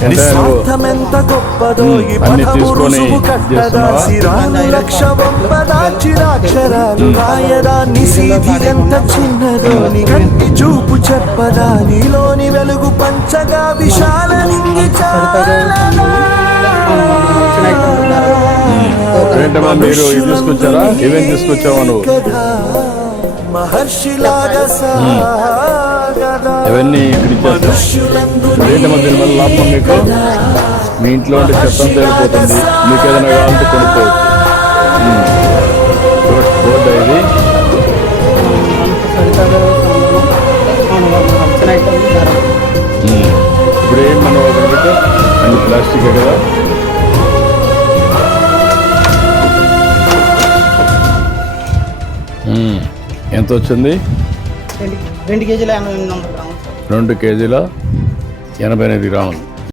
నిస్వార్థమెంత గొప్పదో ఈ పదము రుజువు కట్టదా సిరాను లక్ష వంపదాచిరాక్షరాలు రాయదా నిశీధి ఎంత చిన్నదో నీ కంటి చూపు చెప్పదా నీలోని వెలుగు పంచగా విశాల నింగి మీరు తీసుకొచ్చారా ఏమేం తీసుకొచ్చావా నువ్వు మహర్షిలాగా అవన్నీ ఇక్కడ ఇచ్చేస్తాం. ఏంటమ్మా దీనివల్ల లాభం మీకు? మీ ఇంట్లో ఉంటే చెత్తం తేలిపోతుంది. మీకు ఏదైనా కావాలంటే కొనుక్కోవచ్చు. బోర్డు ఇది ఇప్పుడు ఏం మనం అన్ని ప్లాస్టిక్ కదా. ఎంత వచ్చింది? 2 కేజీల 88 గ్రాములు. 2 కేజీల 88 గ్రాములు.